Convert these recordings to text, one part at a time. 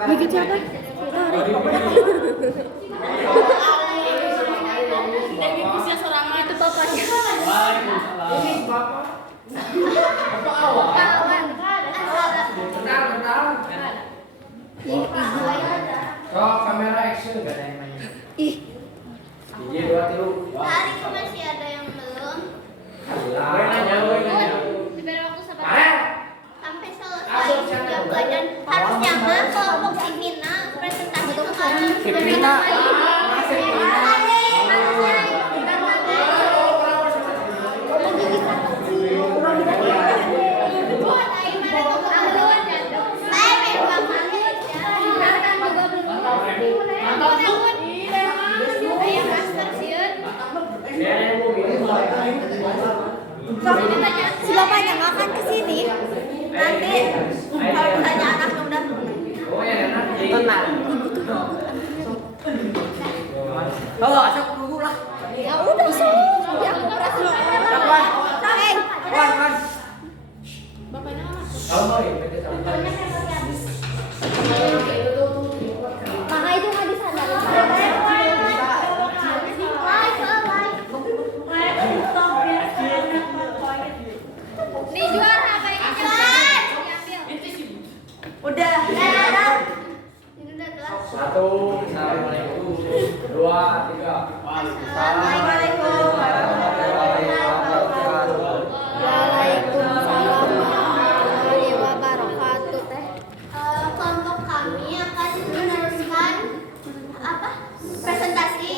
Gigi siapa? Dewi usia sorangan Itu papanya. Waalaikumsalam. Ini bapak. Bapak awal. kawan. Bentar. Ibu. Kok kamera action gak ada yang nanya. Ih, 3, 2, 3. Hari itu masih ada yang belum. Gue nanya. Diberi waktu sampai Ayo. sampai selesai jam pelajaran. Harusnya mah kelompok Simina presentasi kemarin. Simina. Si bapaknya nggak akan kesini. Nanti kalau misalnya anaknya udah Oh ya, Tenang. Oh, asap dulu lah. Ya udah sih. Ya aku merasa. Wan. Kalau mau ya, beda sama. Maka itu nggak disadari. nih juara apa ini jelas diambil. Udah. Ini udah jelas. 1, assalamualaikum. 2, 3. Assalamualaikum warahmatullahi wabarakatuh. Waalaikumsalam warahmatullahi wabarakatuh teh. Kelompok kami akan meneruskan apa presentasi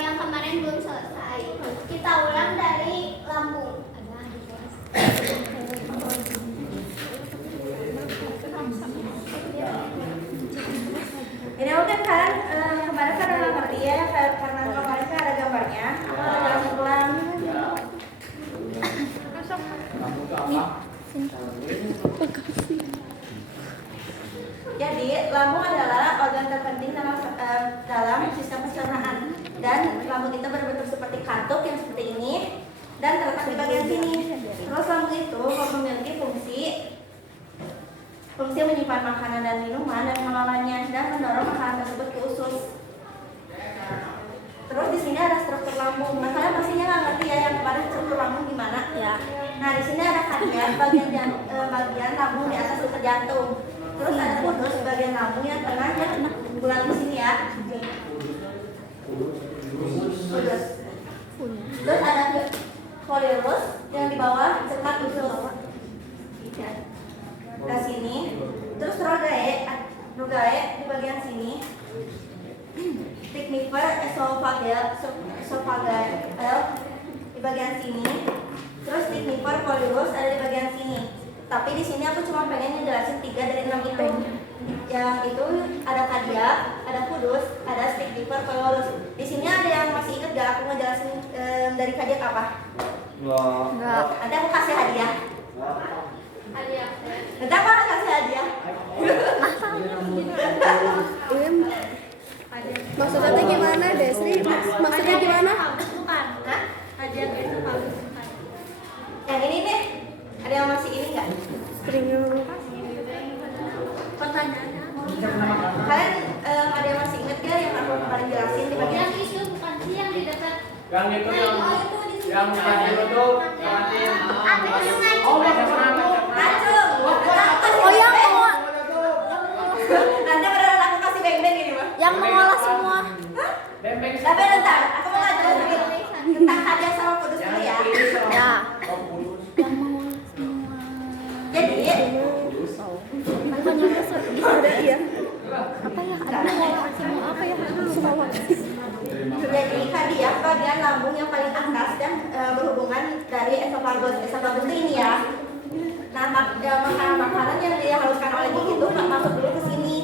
yang kemarin belum selesai. Kita ulang dari lambung. Ini mungkin kan kemarin kan ada ngerti ya karena kemarin kan ada gambarnya. Aku jelasin ulang. Jadi lambung adalah organ terpenting dalam sistem pencernaan dan lambung itu berbentuk seperti katup yang seperti ini dan terletak di bagian sini. Terus lambung itu memiliki fungsi menyimpan makanan dan minuman dan mengolahnya dan mendorong makanan tersebut ke usus. Terus di sini ada struktur lambung. Nah, kalian pastinya nggak ngerti ya yang kemarin struktur lambung gimana? Ya. Nah, di sini ada kadiak bagian lambung di atas lutut jantung. Terus ada kudus bagian lambung yang tengahnya bulan di sini ya. Kudus. Terus ada polylus yang di bawah dekat usus. Ke sini. Terus rogae di bagian sini. Signifer esophageal di bagian sini. Terus signifer polylus ada di bagian sini. Tapi di sini aku cuma pengen ngejelasin 3 dari 6 itu. Yang itu ada kadiak, ada kudus, ada signifer polylus. Di sini ada yang masih ingat gak aku ngejelasin dari kadiak apa? Enggak. Nanti aku kasih hadiah. Hadiah. Nanti aku akan kasih hadiah. Maksudnya teh gimana, Desri? Maksudnya gimana? Bukan. Hah? Hadiah itu bagus. Yang ini nih, ada yang masih ini nggak? Pertanyaannya. Kalian ada yang masih inget gak yang aku kemarin jelasin di bagian Yang itu bukan sih yang di dekat. Yang itu yang tadi itu perhatiin. Oh, Acung. Oh yang Nanti beneran aku kasih beng-beng ini mah. yang mengolah semua. Bembeng. Tapi bentar, aku mau ngajarin sedikit tentang kadiak sama kudus dulu ya. Ya. Jadi Ada iya. Apa ya? Ada mengolah semua apa ya? Semua. Jadi kadiak bagian lambung yang paling atas dan berhubungan dari esofagus. Esofagus itu ini ya. Nah, makanan yang dihaluskan oleh gigi itu masuk dulu ke sini.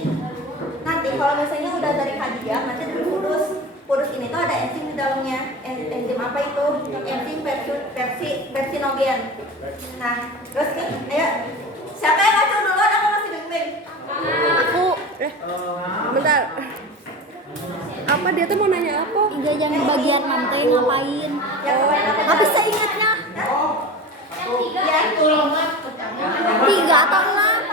Nanti kalau misalnya udah dari kadiak, nanti dari kudus. Kudus ini tuh ada enzim di dalamnya. Enzim apa itu? Enzim pepsinogen. Nah, terus nih, ayo. Siapa yang ngaco dulu? Aku masih beng-beng. Aku bentar. Apa dia tuh mau nanya apa? Iya yang di bagian lantai ngapain? Nggak bisa ingatnya. Ya, itu loh, 3 atau 6?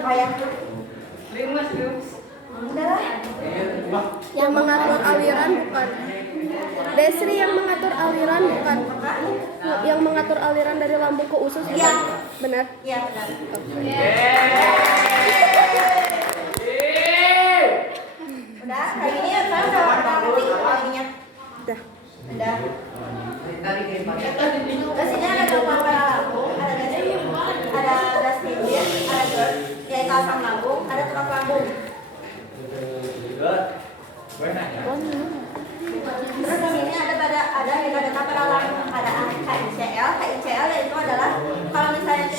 kayak udahlah. Yang mengatur aliran bukan. Desri yang mengatur aliran bukan. Yang mengatur aliran dari lambung ke usus bukan. Iya. Benar. Iya benar. Udah, kayak gini ya, kan udah ngerti ininya. Udah. Gasnya ada dua lambung, ada gas timbir, ada GERD, yaitu asam lambung, ada tukak lambung. Terus di sini ada data pada lambung, ada HICL. HICL yaitu adalah kalau misalnya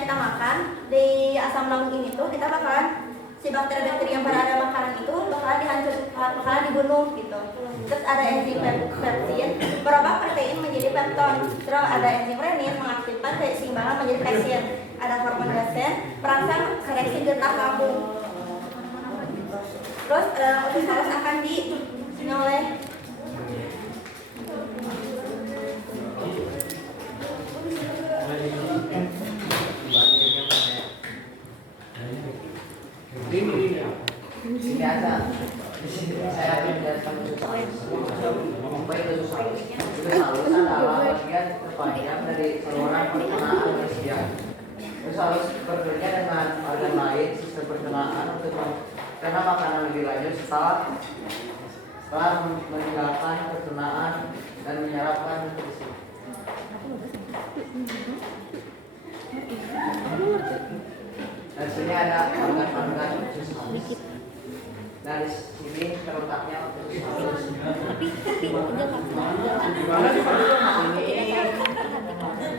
kita makan di asam lambung ini tuh kita bakalan si bakteri-bakteri yang berada makanan itu bakalan bakalan dibunuh gitu. Terus ada enzim pepsin berubah protein menjadi pepton. Terus ada enzim renin mengaktifkan keseimbangan menjadi peksin. Ada hormon grasen perangsang koreksi detak lambung. Terus usus halus akan dinyoleh. Sini ada. Di sini saya datang ke sampai itu susah. Itu halus adalah bagian terpanjang dari saluran pencernaan manusia. Terus harus bekerja dengan organ lain sistem pencernaan untuk karena makanan lebih lanjut setelah meninggalkan pencernaan dan menyerapkan nutrisi. Dan sini ada organ-organ usus halus. Dari sini terletaknya usus halus.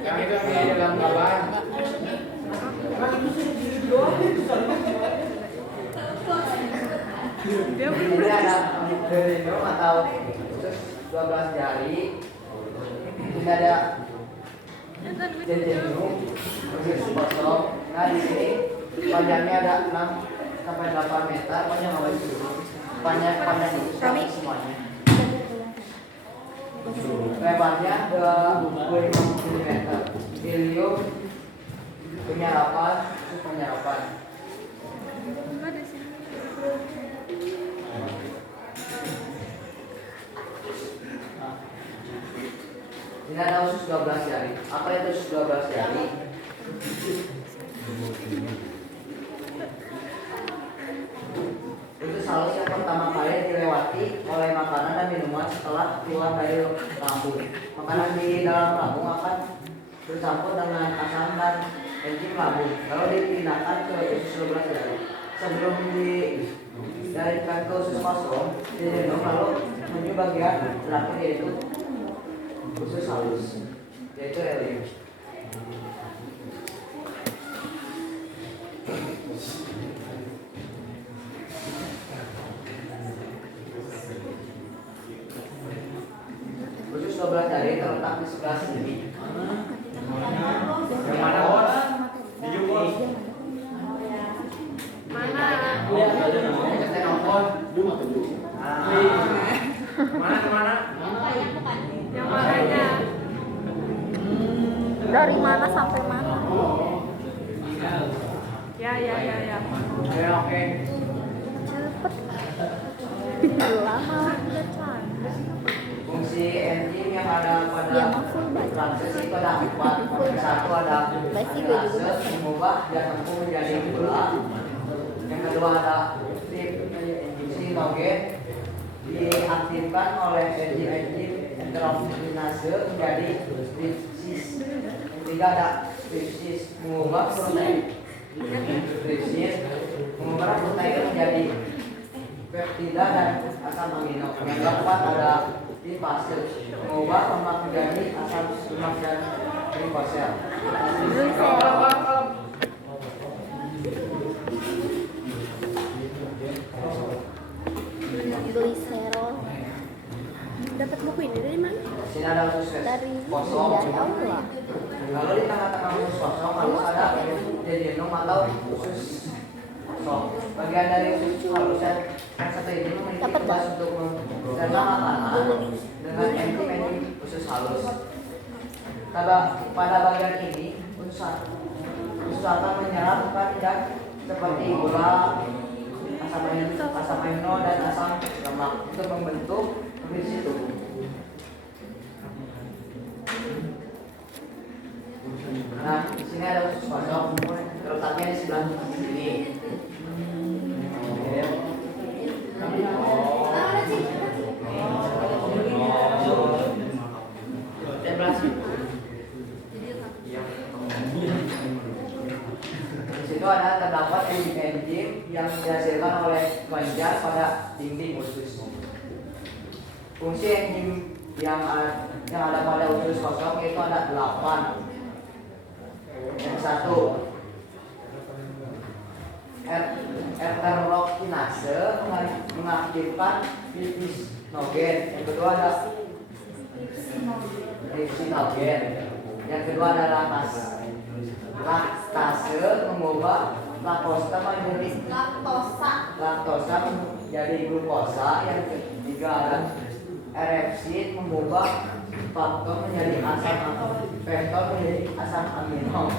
Kami dalam kabar. Ini ada delendro atau usus 12 jari. Ini ada delendro usus kosong. Nah di sini panjangnya ada 6 sampai 8 meter. Panjang apa itu? Panjang itu semuanya. Lebarnya 25 cm. Ilium penyerapan, usus penyerapan. Ini ada usus 12 jari. Apa itu usus 12 jari? Usus halus yang pertama kali dilewati oleh makanan dan minuman setelah keluar dari lambung. Makanan di dalam lambung akan bercampur dengan asam dan enzim lambung, lalu dipindahkan ke usus 12 jari. Sebelum didarikan ke usus kosong, digendong lalu menuju bagian terakhir yaitu usus halus, yaitu ilium. Usus 12 jari terletak di sebelah sini. Yang mana bos? Di Jumbo. Mana? Kita nonton. Mana kemana? Yang mananya? Dari mana sampai mana? Ya. Oke. Cepet. Lama. Fungsi enzim yang ada pada transes itu ada 4. Satu ada amilase mengubah dan tepung menjadi gula. Yang kedua ada sinogen diaktifkan oleh enzim enterokinase menjadi tripsis. Yang ketiga ada tripsis mengubah protein. Tripsis mengubah protein menjadi peptida dan asam amino. Yang keempat ada lipase mengubah lemak menjadi asam lemak dan glikosel. Gliserol. Dapat buku ini dari mana? Sini ada usus Dari kosong. Allah. Lalu di tengah-tengah usus kosong harus ada jejunum atau usus kosong. Bagian dari usus halus yang satu ini memiliki tugas untuk mencerna makanan dengan enzim usus halus. Pada bagian ini usus Usus akan menyerap zat seperti gula, asam amino dan asam lemak untuk membentuk nutrisi tubuh. Nah, di sini ada usus kosong, terletaknya di sebelah sini. Di situ ada terdapat enzim yang dihasilkan oleh kelenjar pada dinding usus. Fungsi enzim yang ada pada usus kosong itu ada 8. Yang satu, R-teroksinase mengaktifkan pipsinogen. Yang kedua ada ripsinogen. Yang kedua ada laktase mengubah laktosa menjadi glukosa. Yang ketiga ada erepsin mengubah faktor menjadi asam amino.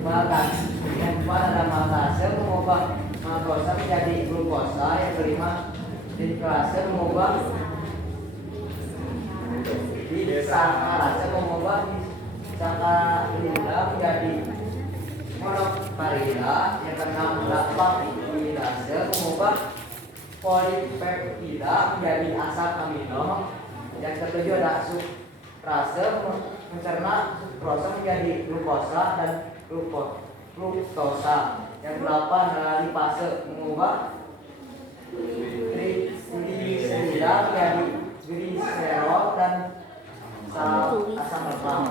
Bahkan yang keempat ada maltase mengubah maltosa menjadi glukosa. Yang kelima disakarase mengubah sakarida menjadi monosakarida. Yang keenam ada peptidase mengubah polipeptida menjadi asam amino. Yang ketujuh ada sukrase mencerna sukrosa menjadi glukosa dan fruktosa. Yang delapan ada lipase mengubah gliserida menjadi gliserol dan asam lemak.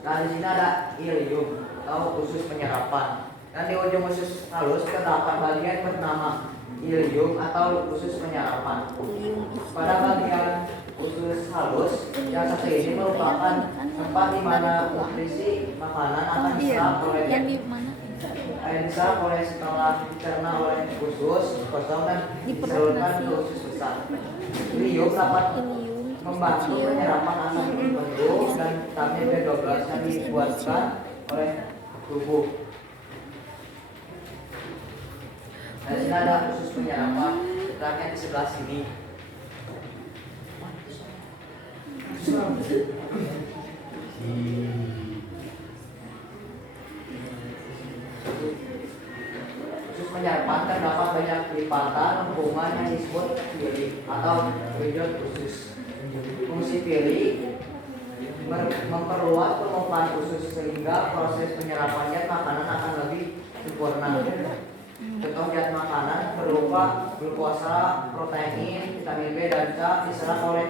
Nah, di sini ada ilium atau usus penyerapan. Dan di ujung usus halus terdapat bagian bernama ilium atau usus penyerapan. Pada bagian usus halus yang satu ini merupakan tempat di mana nutrisi makanan akan diserap oleh setelah dicerna oleh usus kosong dan disalurkan ke usus besar. Ilium dapat membantu penyerapan asam lambung dan vitamin B12 yang dibuatkan oleh tubuh. Nah, di sini ada usus penyerapan, letaknya di sebelah sini. Usus penyerapan terdapat banyak lipatan lengkungan yang disebut pili atau bidot usus. Fungsi pili memperluas permukaan usus sehingga proses penyerapan zat makanan akan lebih sempurna. Contoh zat makanan berupa glukosa, protein, vitamin B dan C diserap oleh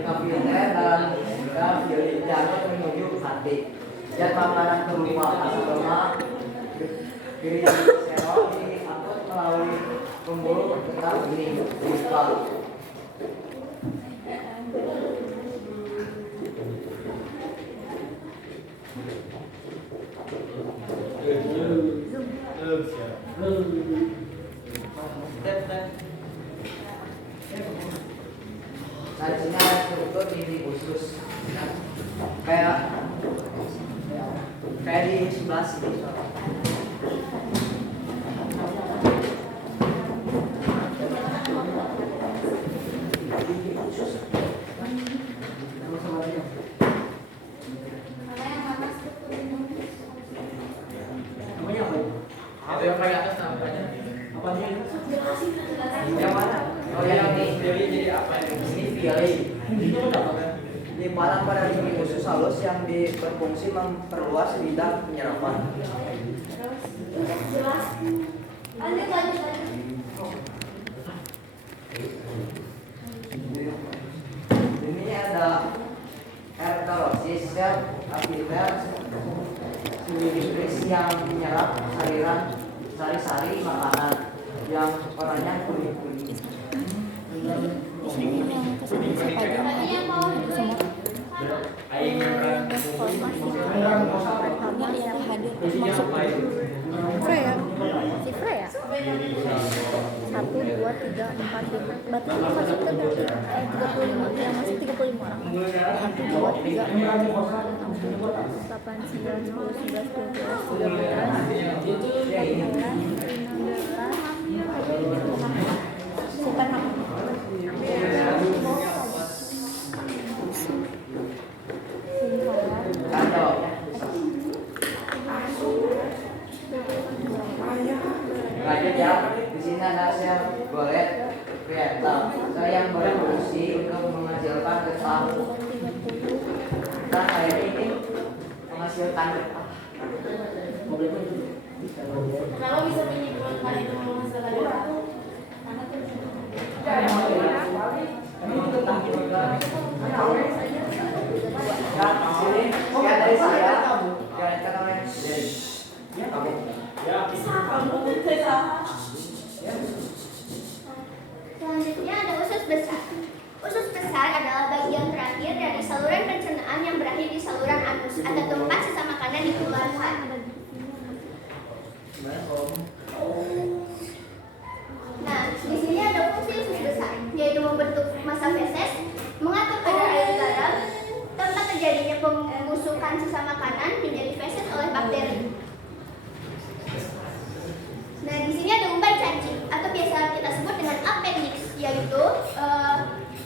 kapilter dan jalur menuju hati. Zat makanan berupa asam lemak, gliserol diangkut melalui pembuluh darah ini limfa. Nah, di sini ada struktur dinding usus. Kayak di sebelah sini. Yang paling atas namanya apa dia? Yang mana? Oh, yang ini. Jadi apa ini? Ini pili. Limparan pada dinding usus halus yang berfungsi memperluas bidang penyerapan. Lanjut. Ini ada erterosis dan apifer silindris yang menyerap sari-sari makanan yang warnanya kuning-kuning. Freya. Si Freya. 1, 2, 3, 4, 5. Berarti yang masuk ke 35, yang masuk 35 orang. 1, 2, 3, 4, 5, 6, 7, 8, 9, 10, 11, 12, 13, Kacau. Lanjut ya, di sini ada sel golet Vietnam. Sel yang berfungsi untuk menghasilkan getah. Nah, saya ini menghasilkan getah. Kenapa bisa menyebutkan itu menghasilkan getah? Nah, di sini sekian dari saya. Dilanjutkan oleh Jerry. Kamu. Selanjutnya ada usus besar. Usus besar adalah bagian terakhir dari saluran pencernaan yang berakhir di saluran anus atau tempat sisa makanan dikeluarkan. Nah, di sini ada fungsi usus besar, yaitu membentuk massa feses, mengatur kadar air garam, tempat terjadinya pembusukan sisa makanan menjadi feses oleh bakteri. Nah, di sini ada umbai cacing atau biasa kita sebut dengan appendix, yaitu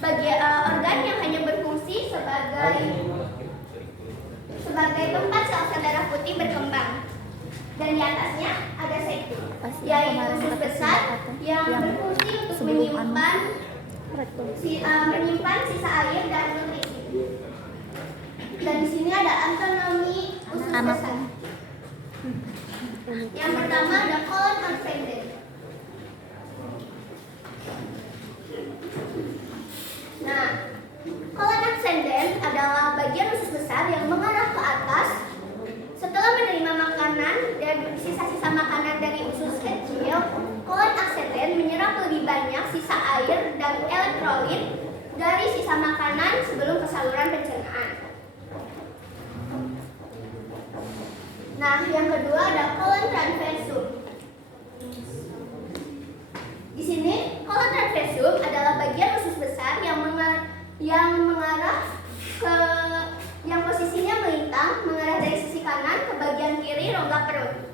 bagian organ yang hanya berfungsi sebagai tempat sel-sel darah putih berkembang. Dan di atasnya ada sektum, yaitu usus besar yang berfungsi untuk menyimpan sisa air dan nutrisi. Dan di sini ada anatomi usus besar. Yang pertama ada colon ascendens. Nah, colon ascendens adalah bagian usus besar yang mengarah ke atas setelah menerima makanan dan sisa-sisa makanan dari usus kecil. Colon ascendens menyerap lebih banyak sisa air dan elektrolit dari sisa makanan sebelum ke saluran pencernaan. Nah, yang kedua ada colon transversum. Di sini colon transversum adalah bagian usus besar yang mengarah ke yang posisinya melintang mengarah dari sisi kanan ke bagian kiri rongga perut.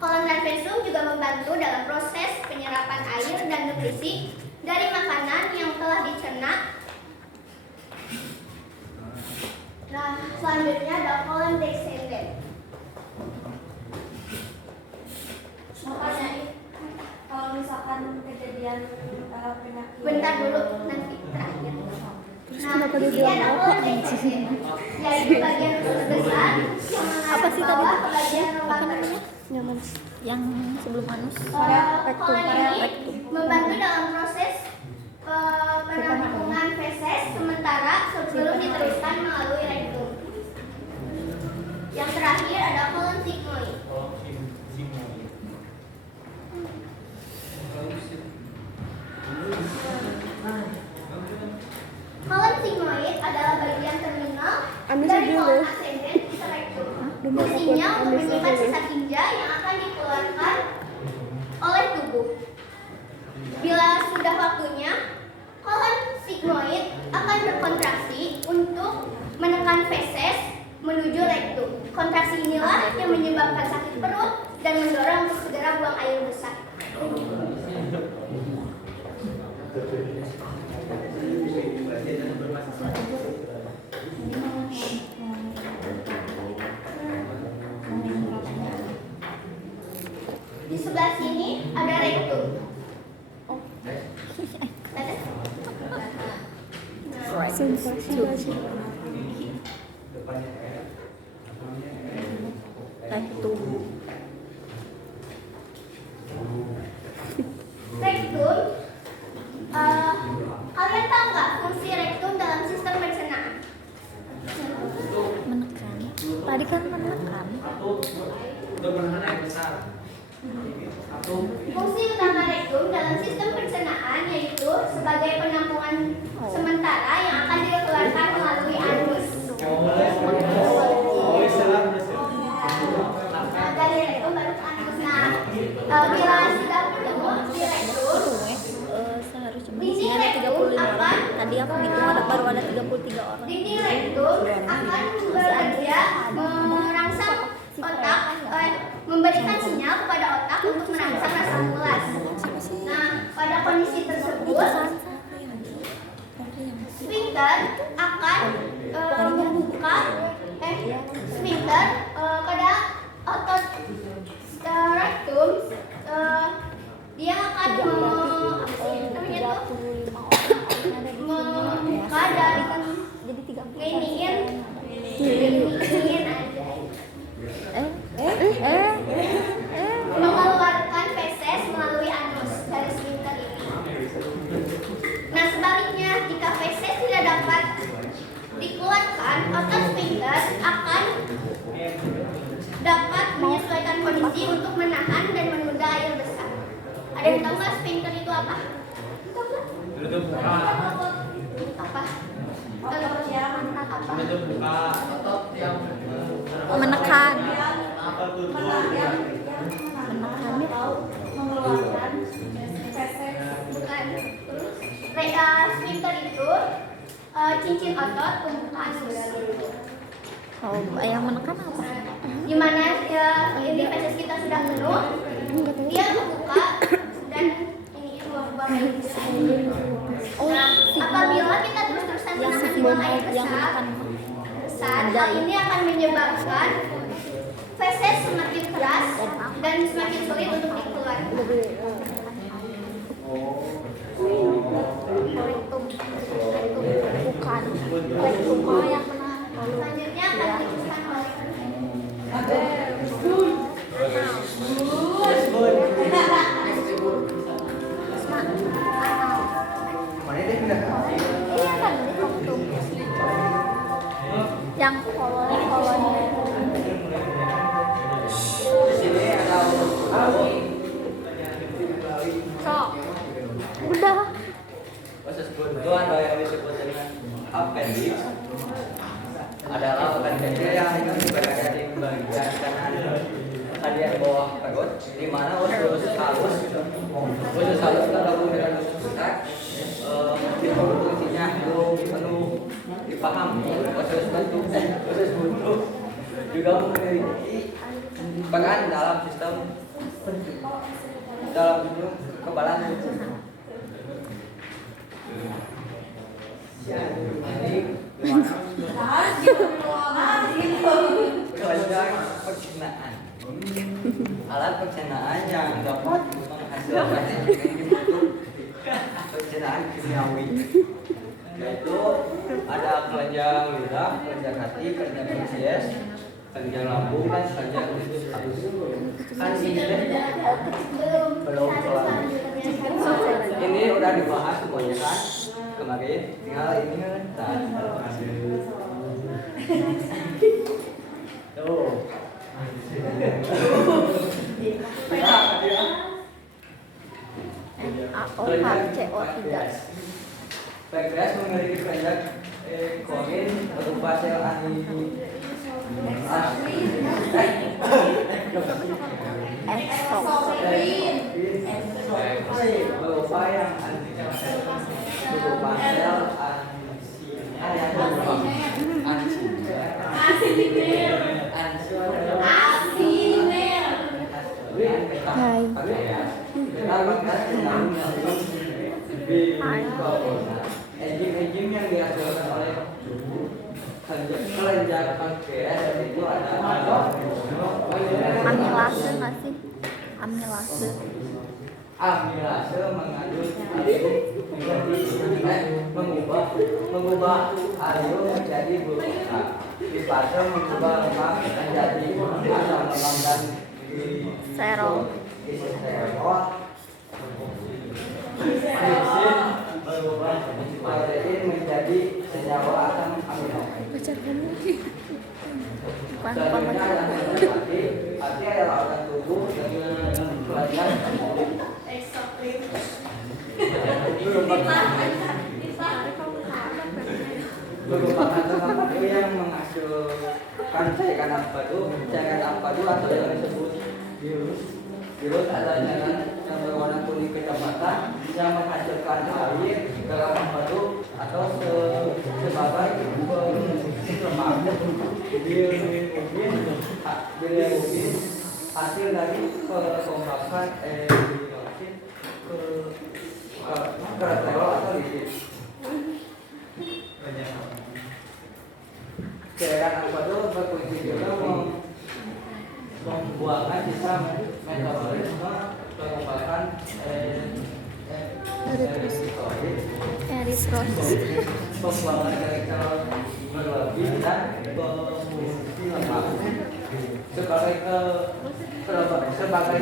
Colon transversum juga membantu dalam proses penyerapan air dan nutrisi dari makanan yang telah dicerna. Nah, selanjutnya ada colon descendens. Makanya kalau misalkan kejadian penyakit. Bentar dulu, nanti terakhir. Nah, kenapa di dia sini ada bilang colon descendens, yaitu bagian usus besar yang mengarah Apa sih ke tadi? bawah ke bagian rongga Apa perut. namanya? Nyaman. Yang sebelum anus. Colon ini membantu dalam proses penampungan feses sementara sebelum diteruskan melalui rektum. Yang terakhir ada colon sigmoid. Colon sigmoid adalah bagian terminal Ambil dari dulu. colon ascendens ke rektum. Fungsinya untuk menyimpan sisa tinja yang akan dikeluarkan oleh tubuh. Bila sudah waktunya, colon sigmoid akan berkontraksi untuk menekan feses menuju rektum. Kontraksi inilah yang menyebabkan sakit perut dan mendorong untuk segera buang air besar. Di sebelah sini ada rektum. Rektum. Rektum, kalian tahu nggak fungsi rektum dalam sistem pencernaan? Menekan. Tadi kan menekan. Untuk menahan air besar. Fungsi utama rektum dalam sistem pencernaan yaitu sebagai penampungan sementara yang akan dikeluarkan melalui anus. Nah, dari rektum baru ke anus. Nah, bila sudah pada otot rectum dia akan apa sih namanya tuh 35 orang ada di sini membuka dan jadi 30 ingin aja mengeluarkan feses melalui anus dari sphincter ini. Nah sebaliknya, jika feses tidak dapat dikeluarkan, otot sphincter akan dapat menyesuaikan kondisi untuk menahan dan menunda air besar. Ada yang tahu nggak sphincter itu apa? Tahu nggak? Apa? Apa? Itu buka otot yang menekan apa tutup. mengeluarkan feses. Bukan. Terus, sphincter itu cincin otot pembukaan usus. yang menekan apa? Di mana ini feses kita sudah penuh, dia terbuka dan ini buang air besar. Nah, apabila kita terus-terusan menahan buang air besar, hal ini akan menyebabkan feses semakin keras dan semakin sulit untuk dikeluarkan. Bukan yang menahan. Selanjutnya akan dijelaskan oleh Mana dia pindah? Iya kan di kongtum yang kolonnya Di sini ada sok udah proses buntu atau yang disebut dengan appendix adalah organ kecil yang berada di bagian kanan bagian bawah perut, di mana usus halus tergabung dengan usus besar. Fungsinya belum penuh dipahami. Usus buntu juga memiliki peran dalam sistem kekebalan tubuh. Kelenjar pencernaan. Alat pencernaan yang dapat menghasilkan pencernaan kimiawi, yaitu ada kelenjar lidah, kelenjar hati, kelenjar feses, kelenjar lambung, dan kelenjar usus halus. Kan ini belum kelar. Ini udah dibahas semuanya kan kemarin, tinggal ini kan. Tuh. AOHCO3 Pankreas memiliki kelenjar korin berupa sel berupa yang berupa sel enzim yang dihasilkan oleh tubuh kelenjar pankreas itu adalah amilase nggak sih? amilase mengandung mengubah alium menjadi glukosa. Lipase mengubah lemak menjadi asam lemak dan Serol. Glisin berubah protein menjadi senyawa asam amino. Selanjutnya adalah hati adalah organ tubuh dengan kelenjar merupakan tempat yang menghasilkan cairan ampadu atau yang disebut virus. Virus adalah cairan yang berwarna kuning kecoklatan yang menghasilkan air dalam ampadu atau sebagai lemak. Bilirubin hasil dari perombakan aminoasid ke kolesterol atau lipid. Cairan ampadu berfungsi juga pembuangan sisa metabolisme pengobatan Eritrosit. pembuangan kolesterol berlebih dan pembusi lemak. Sebagai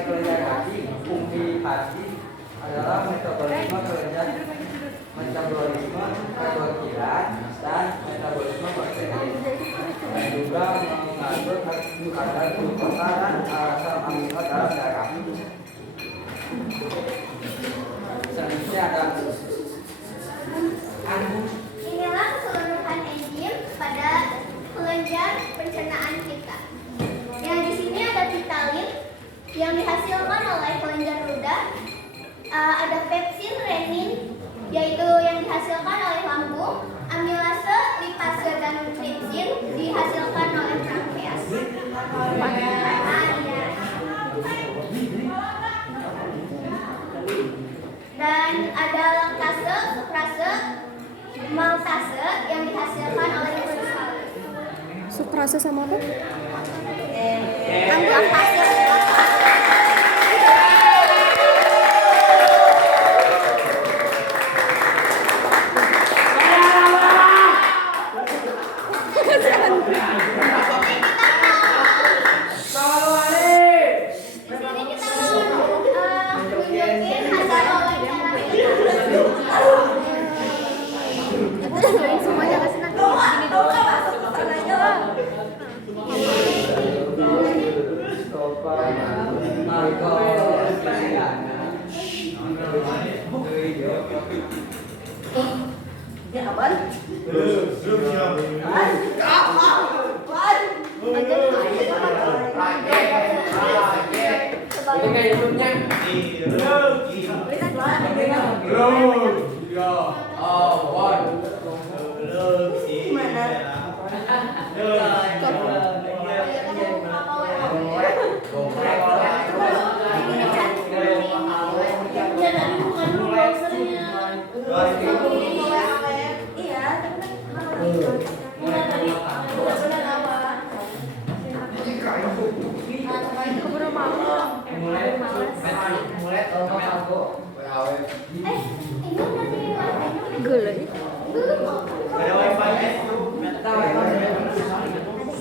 kelenjar kaki, fungsi hati adalah metabolisme perwakilan dan metabolisme bakteri, dan juga mengatur kadar glukosa dan asam amino dalam darah. Selanjutnya ada Inilah keseluruhan enzim pada kelenjar pencernaan kita. Yang di sini ada vitalin yang dihasilkan oleh kelenjar ludah, ada pepsin, renin yaitu yang dihasilkan oleh lambung, amilase, lipase dan tripsin dihasilkan oleh pankreas. Dan ada laktase, sukrase, maltase yang dihasilkan oleh usus. Sukrase sama apa? Laktase.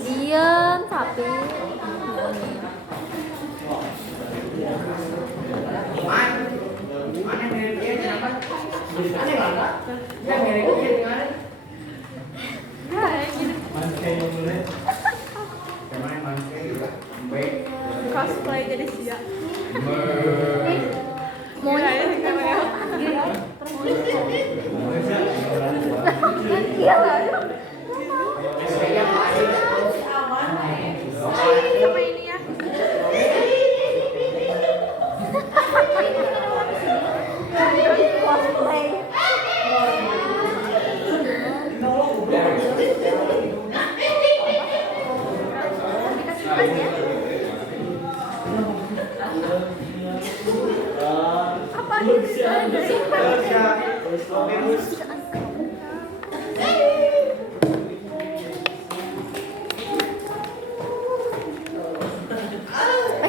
Dian tapi Cosplay jadi siap.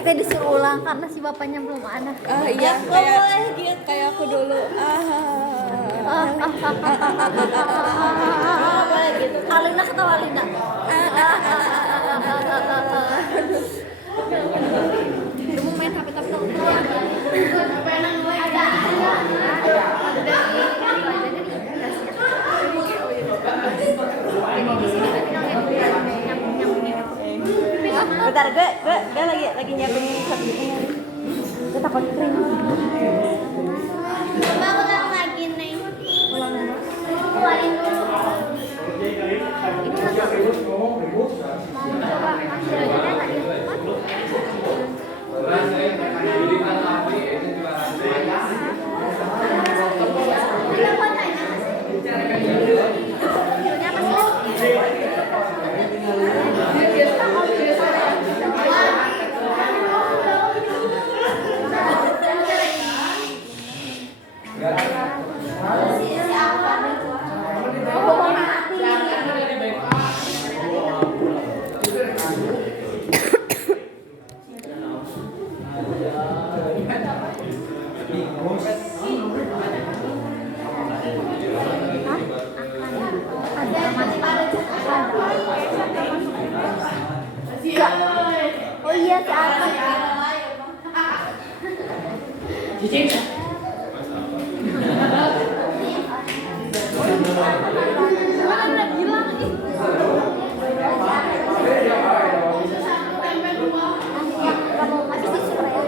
mereka disuruh ulang karena si bapaknya belum ada. Iya, kayak aku dulu. Alina ketawa Alina. Kamu main HP tapi kamu Bentar, gue lagi nyiapin servisnya. Gue takut kering. Coba ulang lagi, Neng. Keluarin dulu. Oh iya, si Arman. Habis disuruh ya.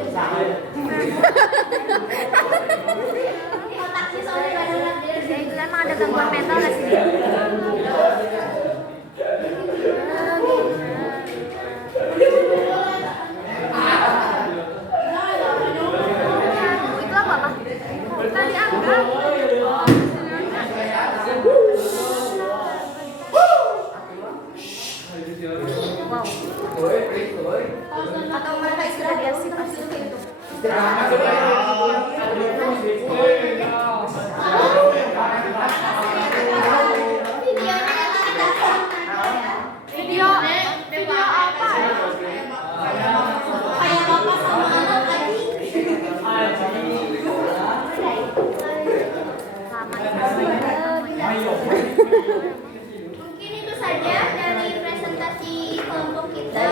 Otak sih soalnya Ya itu emang ada gangguan mental nggak sih? Itu apa, Pak? Tadi anggap. Wow. Atau mereka istirahat Dia dulu, sih kita pasti. masuk itu. video apa ya? Kayak bapak sama anak tadi. Mungkin itu saja dari presentasi kelompok kita.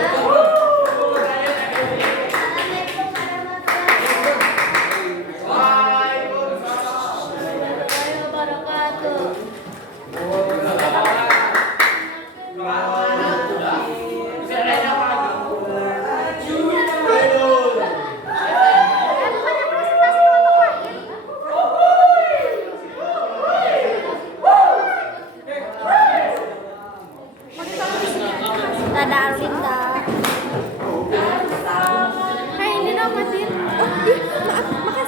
Assalamualaikum warahmatullahi wabarakatuh. Dadah Arlinda. Hai, ini dong Masin. Oh, ih, maaf,